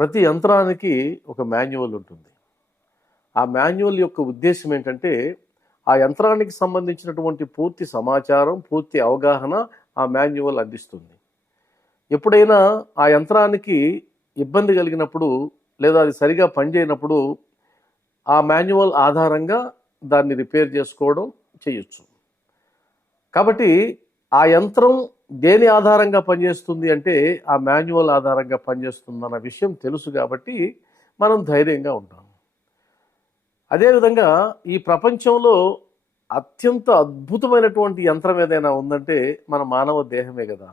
ప్రతి యంత్రానికి ఒక మాన్యువల్ ఉంటుంది. ఆ మాన్యువల్ యొక్క ఉద్దేశం ఏంటంటే ఆ యంత్రానికి సంబంధించినటువంటి పూర్తి సమాచారం పూర్తి అవగాహన ఆ మాన్యువల్ అందిస్తుంది. ఎప్పుడైనా ఆ యంత్రానికి ఇబ్బంది కలిగినప్పుడు లేదా అది సరిగా పనిచేయనప్పుడు ఆ మాన్యువల్ ఆధారంగా దాన్ని రిపేర్ చేసుకోవడం చేయొచ్చు. కాబట్టి ఆ యంత్రం దేని ఆధారంగా పనిచేస్తుంది అంటే ఆ మాన్యువల్ ఆధారంగా పనిచేస్తుంది అన్న విషయం తెలుసు కాబట్టి మనం ధైర్యంగా ఉంటాం. అదేవిధంగా ఈ ప్రపంచంలో అత్యంత అద్భుతమైనటువంటి యంత్రం ఏదైనా ఉందంటే మన మానవ దేహమే కదా.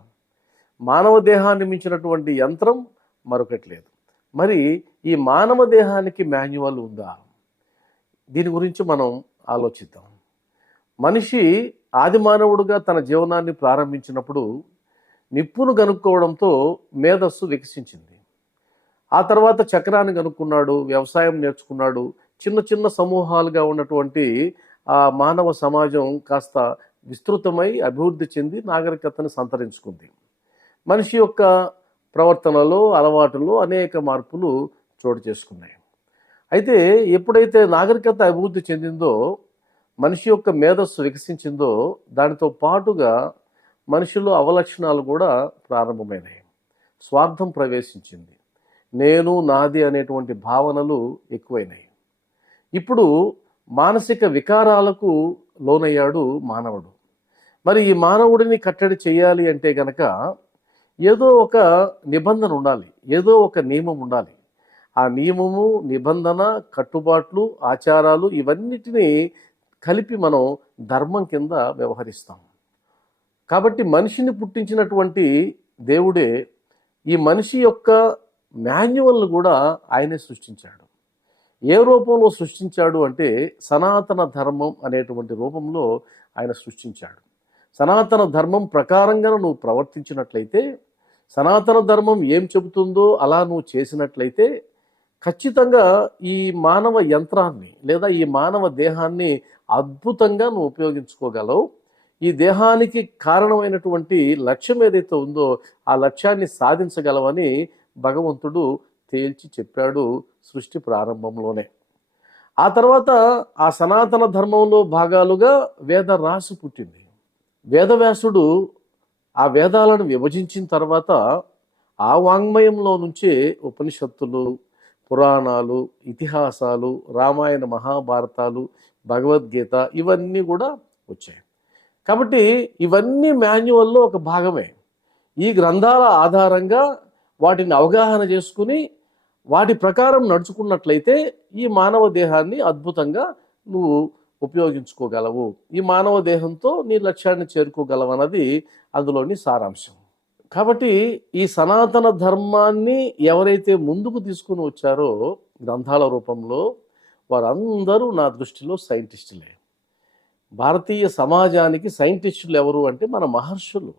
మానవ దేహాన్ని మించినటువంటి యంత్రం మరొకటి లేదు. మరి ఈ మానవ దేహానికి మాన్యువల్ ఉందా? దీని గురించి మనం ఆలోచిద్దాం. మనిషి ఆది మానవుడుగా తన జీవనాన్ని ప్రారంభించినప్పుడు నిప్పును కనుక్కోవడంతో మేధస్సు వికసించింది. ఆ తర్వాత చక్రాన్ని కనుక్కున్నాడు వ్యవసాయం నేర్చుకున్నాడు చిన్న చిన్న సమూహాలుగా ఉన్నటువంటి ఆ మానవ సమాజం కాస్త విస్తృతమై అభివృద్ధి చెంది నాగరికతను సంతరించుకుంది. మనిషి యొక్క ప్రవర్తనలో అలవాటులో అనేక మార్పులు చోటు చేసుకున్నాయి. అయితే ఎప్పుడైతే నాగరికత అభివృద్ధి చెందిందో మనిషి యొక్క మేధస్సు వికసించిందో దానితో పాటుగా మనిషిలో అవలక్షణాలు కూడా ప్రారంభమైనాయి. స్వార్థం ప్రవేశించింది. నేను నాది అనేటువంటి భావనలు ఎక్కువైనాయి. ఇప్పుడు మానసిక వికారాలకు లోనయ్యాడు మానవుడు. మరి ఈ మానవుడిని కట్టడి చేయాలి అంటే గనక ఏదో ఒక నిబంధన ఉండాలి. ఏదో ఒక నియమం ఉండాలి. ఆ నియమము నిబంధన కట్టుబాట్లు ఆచారాలు ఇవన్నిటినీ కలిపి మనం ధర్మం కింద వ్యవహరిస్తాం. కాబట్టి మనిషిని పుట్టించినటువంటి దేవుడే ఈ మనిషి యొక్క మాన్యువల్ను కూడా ఆయనే సృష్టించాడు. ఏ రూపంలో సృష్టించాడు అంటే సనాతన ధర్మం అనేటువంటి రూపంలో ఆయన సృష్టించాడు. సనాతన ధర్మం ప్రకారంగా నువ్వు ప్రవర్తించినట్లయితే సనాతన ధర్మం ఏం చెబుతుందో అలా నువ్వు చేసినట్లయితే ఖచ్చితంగా ఈ మానవ యంత్రాన్ని లేదా ఈ మానవ దేహాన్ని అద్భుతంగా నువ్వు ఉపయోగించుకోగలవు. ఈ దేహానికి కారణమైనటువంటి లక్ష్యం ఏదైతే ఉందో ఆ లక్ష్యాన్ని సాధించగలవని భగవంతుడు తేల్చి చెప్పాడు సృష్టి ప్రారంభంలోనే. ఆ తర్వాత ఆ సనాతన ధర్మంలో భాగాలుగా వేద రాసి పుట్టింది. వేదవ్యాసుడు ఆ వేదాలను విభజించిన తర్వాత ఆ వాంగ్మయంలో నుంచే ఉపనిషత్తులు పురాణాలు ఇతిహాసాలు రామాయణ మహాభారతాలు భగవద్గీత ఇవన్నీ కూడా వచ్చాయి. కాబట్టి ఇవన్నీ మాన్యువల్లో ఒక భాగమే. ఈ గ్రంథాల ఆధారంగా వాటిని అవగాహన చేసుకుని వాటి ప్రకారం నడుచుకున్నట్లయితే ఈ మానవ దేహాన్ని అద్భుతంగా నువ్వు ఉపయోగించుకోగలవు. ఈ మానవ దేహంతో నీ లక్ష్యాన్ని చేరుకోగలవు అన్నది అందులోని సారాంశం. కాబట్టి ఈ సనాతన ధర్మాన్ని ఎవరైతే ముందుకు తీసుకుని వచ్చారో గ్రంథాల రూపంలో వారందరూ నా దృష్టిలో సైంటిస్టులే. భారతీయ సమాజానికి సైంటిస్టులు ఎవరు అంటే మన మహర్షులు.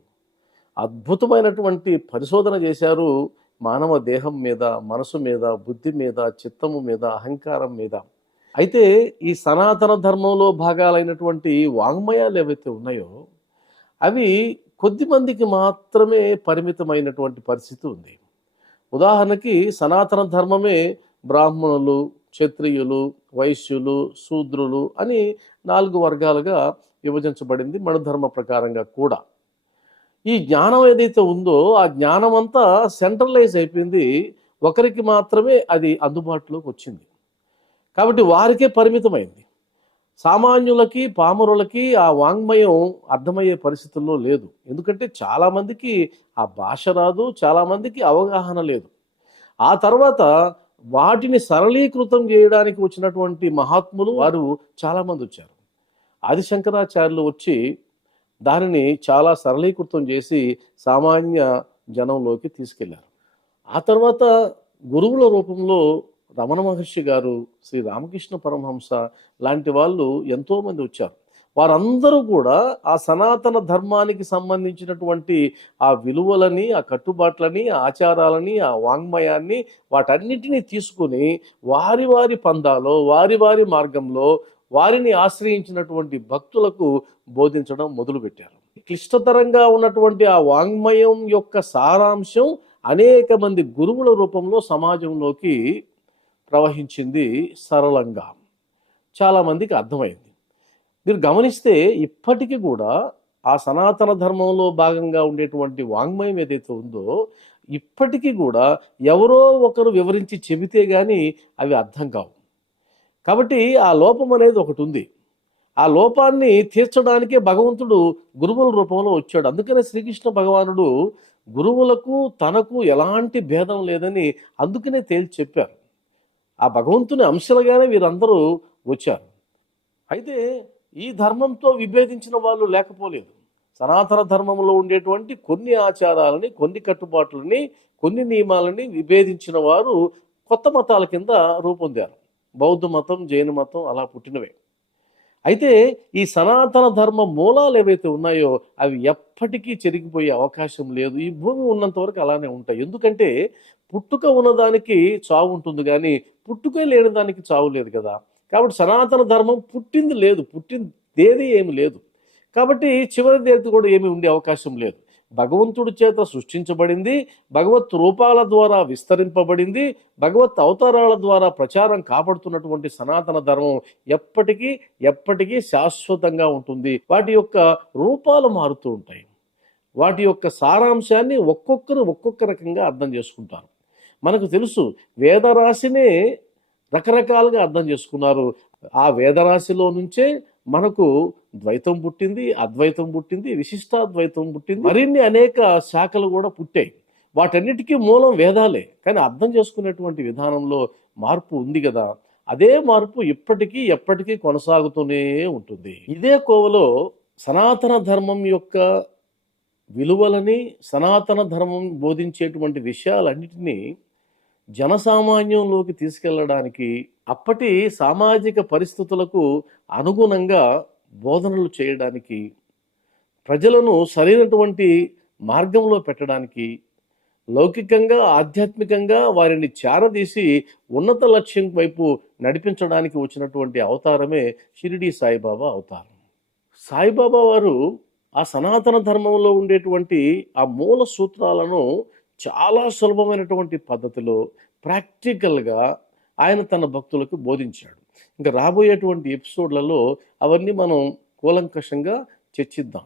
అద్భుతమైనటువంటి పరిశోధన చేశారు మానవ దేహం మీద మనసు మీద బుద్ధి మీద చిత్తము మీద అహంకారం మీద. అయితే ఈ సనాతన ధర్మంలో భాగాలైనటువంటి వాంగ్మయాలు ఏవైతే ఉన్నాయో అవి కొద్ది మందికి మాత్రమే పరిమితమైనటువంటి పరిస్థితి ఉంది. ఉదాహరణకి సనాతన ధర్మమే బ్రాహ్మణులు క్షత్రియులు వైశ్యులు శూద్రులు అని నాలుగు వర్గాలుగా విభజించబడింది మణుధర్మ ప్రకారంగా కూడా. ఈ జ్ఞానం ఏదైతే ఉందో ఆ జ్ఞానం అంతా సెంట్రలైజ్ అయిపోయింది. ఒకరికి మాత్రమే అది అందుబాటులోకి వచ్చింది. కాబట్టి వారికే పరిమితమైంది. సామాన్యులకి పామరులకి ఆ వాంగ్మయం అర్థమయ్యే పరిస్థితుల్లో లేదు. ఎందుకంటే చాలామందికి ఆ భాష రాదు చాలామందికి అవగాహన లేదు. ఆ తర్వాత వాటిని సరళీకృతం చేయడానికి వచ్చినటువంటి మహాత్ములు వారు చాలామంది వచ్చారు. ఆదిశంకరాచార్యులు వచ్చి దానిని చాలా సరళీకృతం చేసి సామాన్య జనంలోకి తీసుకెళ్ళారు. ఆ తర్వాత గురువుల రూపంలో రమణ మహర్షి గారు శ్రీ రామకృష్ణ పరమహంస లాంటి వాళ్ళు ఎంతోమంది వచ్చారు. వారందరూ కూడా ఆ సనాతన ధర్మానికి సంబంధించినటువంటి ఆ విలువలని ఆ కట్టుబాట్లని ఆ ఆచారాలని ఆ వాంగ్మయాన్ని వాటన్నిటినీ తీసుకుని వారి వారి పందాలో వారి వారి మార్గంలో వారిని ఆశ్రయించినటువంటి భక్తులకు బోధించడం మొదలుపెట్టారు. క్లిష్టతరంగా ఉన్నటువంటి ఆ వాంగ్మయం యొక్క సారాంశం అనేక మంది గురువుల రూపంలో సమాజంలోకి ప్రవహించింది సరళంగా. చాలామందికి అర్థమైంది. మీరు గమనిస్తే ఇప్పటికీ కూడా ఆ సనాతన ధర్మంలో భాగంగా ఉండేటువంటి వాంగ్మయం ఏదైతే ఉందో ఇప్పటికీ కూడా ఎవరో ఒకరు వివరించి చెబితే కానీ అవి అర్థం కావు. కాబట్టి ఆ లోపం అనేది ఒకటి ఉంది. ఆ లోపాన్ని తీర్చడానికే భగవంతుడు గురువుల రూపంలో వచ్చాడు. అందుకనే శ్రీకృష్ణ భగవానుడు గురువులకు తనకు ఎలాంటి భేదం లేదని అందుకనే తేల్చి చెప్పారు. ఆ భగవంతుని అంశాలుగానే వీరందరూ వచ్చారు. అయితే ఈ ధర్మంతో విభేదించిన వాళ్ళు లేకపోలేదు. సనాతన ధర్మంలో ఉండేటువంటి కొన్ని ఆచారాలని కొన్ని కట్టుబాట్లని కొన్ని నియమాలని విభేదించిన వారు కొత్త మతాల కింద రూపొందారు. బౌద్ధ మతం జైన మతం అలా పుట్టినవే. అయితే ఈ సనాతన ధర్మ మూలాలు ఏవైతే ఉన్నాయో అవి ఎప్పటికీ చెరిగిపోయే అవకాశం లేదు. ఈ భూమి ఉన్నంత వరకు అలానే ఉంటాయి. ఎందుకంటే పుట్టుక ఉన్నదానికి చావు ఉంటుంది కానీ పుట్టుక లేని దానికి చావు లేదు కదా. కాబట్టి సనాతన ధర్మం పుట్టింది లేదు పుట్టిందేది ఏమి లేదు. కాబట్టి చివరి దేవత కూడా ఏమి ఉండే అవకాశం లేదు. భగవంతుడి చేత సృష్టించబడింది భగవత్ రూపాల ద్వారా విస్తరింపబడింది భగవత్ అవతారాల ద్వారా ప్రచారం కాపాడుతున్నటువంటి సనాతన ధర్మం ఎప్పటికీ ఎప్పటికీ శాశ్వతంగా ఉంటుంది. వాటి యొక్క రూపాలు మారుతూ ఉంటాయి. వాటి యొక్క సారాంశాన్ని ఒక్కొక్కరు ఒక్కొక్క రకంగా అర్థం చేసుకుంటారు. మనకు తెలుసు వేదరాశినే రకరకాలుగా అర్థం చేసుకున్నారు. ఆ వేదరాశిలో నుంచే మనకు ద్వైతం పుట్టింది అద్వైతం పుట్టింది విశిష్టాద్వైతం పుట్టింది. మరిన్ని అనేక శాఖలు కూడా పుట్టాయి. వాటన్నిటికీ మూలం వేదాలే. కానీ అర్థం చేసుకునేటువంటి విధానంలో మార్పు ఉంది కదా. అదే మార్పు ఇప్పటికీ ఎప్పటికీ కొనసాగుతూనే ఉంటుంది. ఇదే కోవలో సనాతన ధర్మం యొక్క విలువలని సనాతన ధర్మం బోధించేటువంటి విషయాలన్నిటినీ జనసామాన్యంలోకి తీసుకెళ్ళడానికి అప్పటి సామాజిక పరిస్థితులకు అనుగుణంగా బోధనలు చేయడానికి ప్రజలను సరైనటువంటి మార్గంలో పెట్టడానికి లౌకికంగా ఆధ్యాత్మికంగా వారిని చారదీసి ఉన్నత లక్ష్యం వైపు నడిపించడానికి వచ్చినటువంటి అవతారమే షిరిడి సాయిబాబా అవతారం. సాయిబాబా వారు ఆ సనాతన ధర్మంలో ఉండేటువంటి ఆ మూల సూత్రాలను చాలా సులభమైనటువంటి పద్ధతిలో ప్రాక్టికల్గా ఆయన తన భక్తులకు బోధించాడు. ఇంకా రాబోయేటువంటి ఎపిసోడ్లలో అవన్నీ మనం కూలంకషంగా చర్చిద్దాం.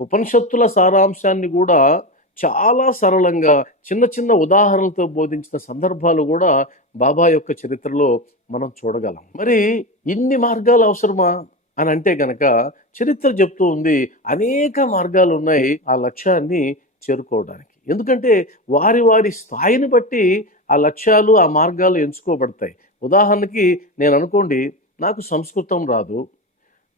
ఉపనిషత్తుల సారాంశాన్ని కూడా చాలా సరళంగా చిన్న చిన్న ఉదాహరణలతో బోధించిన సందర్భాలు కూడా బాబా యొక్క చరిత్రలో మనం చూడగలం. మరి ఇన్ని మార్గాలు అవసరమా? అని అంటే గనక చరిత్ర చెప్తూ ఉంది అనేక మార్గాలు ఉన్నాయి ఆ లక్ష్యాన్ని చేరుకోవడానికి. ఎందుకంటే వారి వారి స్థాయిని బట్టి ఆ లక్ష్యాలు ఆ మార్గాలు ఎంచుకోబడతాయి. ఉదాహరణకి నేను అనుకోండి నాకు సంస్కృతం రాదు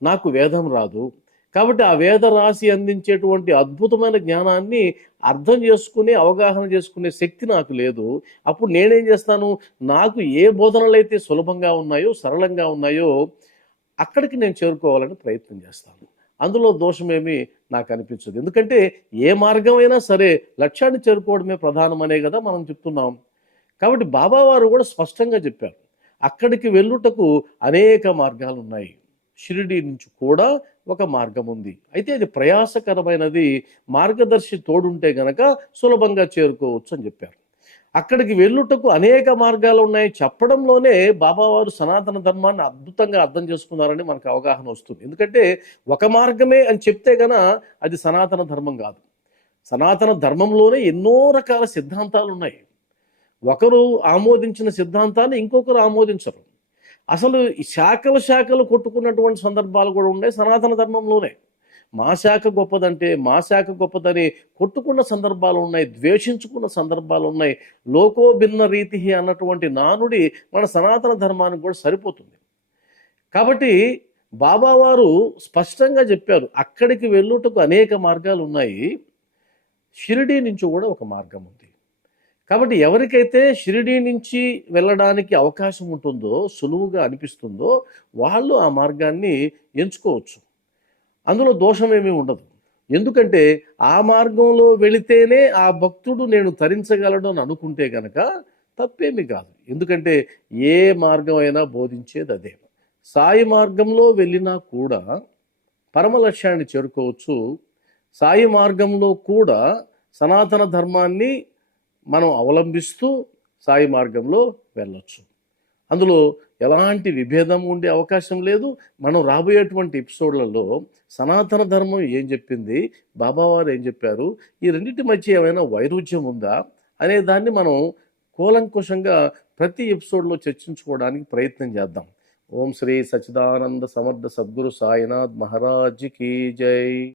నాకు వేదం రాదు కాబట్టి ఆ వేద రాశి అందించేటువంటి అద్భుతమైన జ్ఞానాన్ని అర్థం చేసుకునే అవగాహన చేసుకునే శక్తి నాకు లేదు. అప్పుడు నేనేం చేస్తాను? నాకు ఏ బోధనలు అయితే సులభంగా ఉన్నాయో సరళంగా ఉన్నాయో అక్కడికి నేను చేరుకోవాలని ప్రయత్నం చేస్తాను. అందులో దోషమేమి? నాకు అనిపించదు ఎందుకంటే ఏ మార్గమైనా సరే లక్ష్యాన్ని చేరుకోవడమే ప్రధానమనే కదా మనం చెప్తున్నాం. కాబట్టి బాబావారు కూడా స్పష్టంగా చెప్పారు. అక్కడికి వెళ్ళుటకు అనేక మార్గాలు ఉన్నాయి షిరిడి నుంచి కూడా ఒక మార్గం ఉంది. అయితే అది ప్రయాసకరమైనది మార్గదర్శి తోడుంటే గనక సులభంగా చేరుకోవచ్చు అని చెప్పారు. అక్కడికి వెళ్ళుటకు అనేక మార్గాలు ఉన్నాయి. చెప్పడంలోనే బాబావారు సనాతన ధర్మాన్ని అద్భుతంగా అర్థం చేసుకున్నారని మనకు అవగాహన వస్తుంది. ఎందుకంటే ఒక మార్గమే అని చెప్తే గన అది సనాతన ధర్మం కాదు. సనాతన ధర్మంలోనే ఎన్నో రకాల సిద్ధాంతాలు ఉన్నాయి. ఒకరు ఆమోదించిన సిద్ధాంతాన్ని ఇంకొకరు ఆమోదించరు. అసలు ఈ శాఖలు శాఖలు కొట్టుకున్నటువంటి సందర్భాలు కూడా ఉన్నాయి సనాతన ధర్మంలోనే. మా శాఖ గొప్పదంటే మా శాఖ గొప్పదని కొట్టుకున్న సందర్భాలు ఉన్నాయి ద్వేషించుకున్న సందర్భాలు ఉన్నాయి. లోకో భిన్న రీతి అన్నటువంటి నానుడి మన సనాతన ధర్మానికి కూడా సరిపోతుంది. కాబట్టి బాబావారు స్పష్టంగా చెప్పారు అక్కడికి వెళ్ళుటకు అనేక మార్గాలు ఉన్నాయి. షిరిడి నుంచి కూడా ఒక మార్గం ఉంది. కాబట్టి ఎవరికైతే షిరిడి నుంచి వెళ్ళడానికి అవకాశం ఉంటుందో సులువుగా అనిపిస్తుందో వాళ్ళు ఆ మార్గాన్ని ఎంచుకోవచ్చు. అందులో దోషమేమీ ఉండదు. ఎందుకంటే ఆ మార్గంలో వెళితేనే ఆ భక్తుడు నేను తరించగలడు అని అనుకుంటే గనక తప్పేమీ కాదు. ఎందుకంటే ఏ మార్గం అయినా బోధించేది అదే. సాయి మార్గంలో వెళ్ళినా కూడా పరమ లక్ష్యాన్ని చేరుకోవచ్చు. సాయి మార్గంలో కూడా సనాతన ధర్మాన్ని మనం అవలంబిస్తూ సాయి మార్గంలో వెళ్ళొచ్చు. అందులో ఎలాంటి విభేదం ఉండే అవకాశం లేదు. మనం రాబోయేటువంటి ఎపిసోడ్లలో సనాతన ధర్మం ఏం చెప్పింది బాబావారు ఏం చెప్పారు ఈ రెండింటి మధ్య ఏమైనా వైరుధ్యం ఉందా అనే దాన్ని మనం కూలంకుషంగా ప్రతి ఎపిసోడ్లో చర్చించుకోవడానికి ప్రయత్నం చేద్దాం. ఓం శ్రీ సచిదానంద సమర్థ సద్గురు సాయినాథ్ మహారాజ్ కీ జై.